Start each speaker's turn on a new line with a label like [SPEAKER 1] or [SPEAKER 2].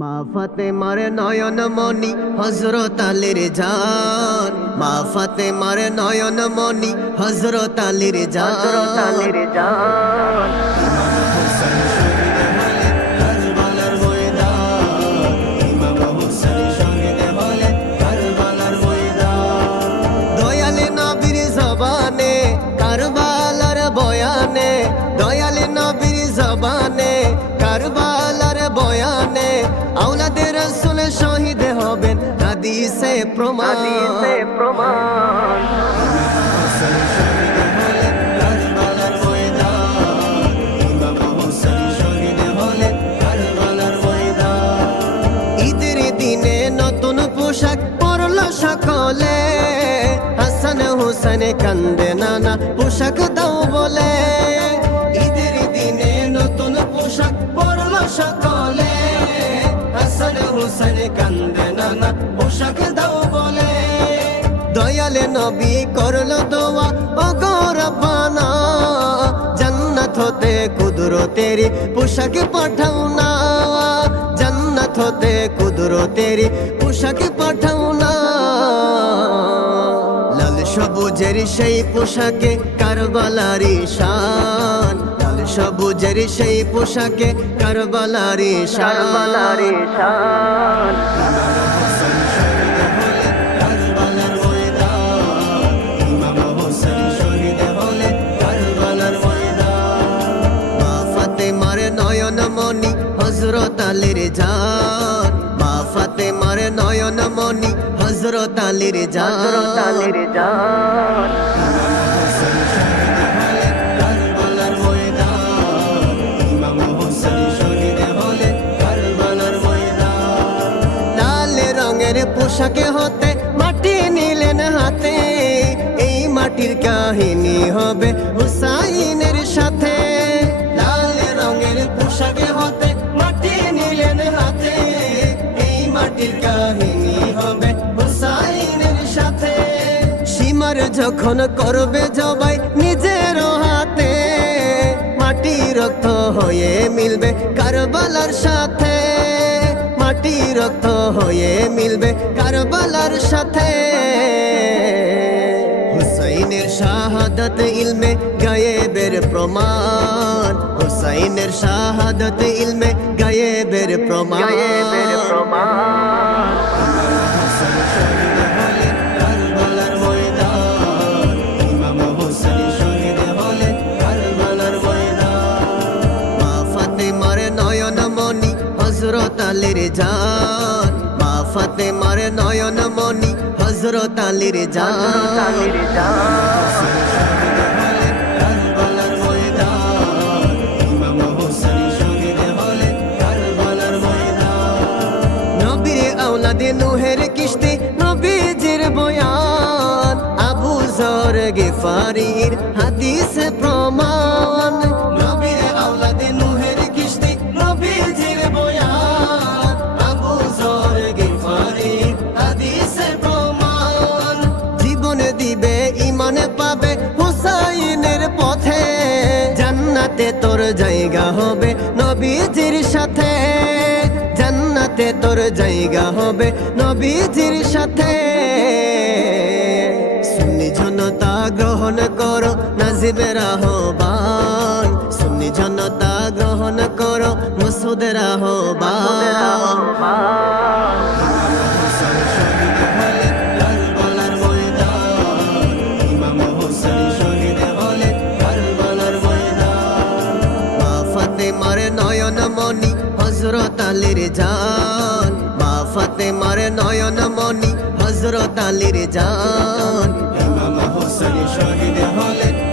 [SPEAKER 1] মা ফাতে মারে নয়ন মনি হজরত আলীর জান। মা ফাতে মারে নয়ন মনি হজরত আলীর জান। হাদিসে প্রমাণ। প্রমাণ। ঈদের দিনে নতুন পোশাক পরল সকলে। হাসান হোসেন কান্দে নানা পোশাক হাসান কান্দে নানা পোশাক দাও বলে। দয়ালে নবী করল দোয়া অগরবানা জান্নাত হতে কুদরতেরি পোশাক পাঠাও না। জান্নাত হতে কুদরতেরি পোশাক পাঠাও না। লাল সবুজের সেই পোশাকে কারবালারি লাল সবুজের সেই পোশাকে কারবালারি শান শান মা ফাতেমার নয়ন মনি হজরত আলীর জান। মা ফাতেমার নয়ন মনি হজরত আলীর জান। হজরত আলীর জান। পোশাকে হতে, মাটি নিলেন হাতে। এই মাটির কাহিনী হবে হুসাইনের সাথে। যখন করবে জবাই নিজের হাতে, মাটি রক্ত হয়ে মিলবে কারবালার সাথে। রক্ত হয়ে মিলবে কারবালার সাথে। হুসাইনের শাহাদত ইলমে গায়েবের প্রমাণ। হুসাইনের শাহাদত ইলমে গায়েবের প্রমাণ। আলীর জান, মা ফাতেমার নয়ন মনি হজরত আলীর জান। নুহের কিস্তি, নবীজির বয়ান। আবু জর গেফারির হাদিস প্রমাণ। জান্নাতে তোর জায়গা হবে, নবীজির সাথে। জান্নাতে তোর জায়গা হবে, নবীজির সাথে। সুন্নি জনতা গ্রহণ করো, নাজিবের আহ্বান। সুন্নি জনতা গ্রহণ করো, মসুদের আহ্বান। জান মা ফাতেমার নয়ন মনি হজরত আলীর জান।
[SPEAKER 2] হোসেন শহীদ হলেন।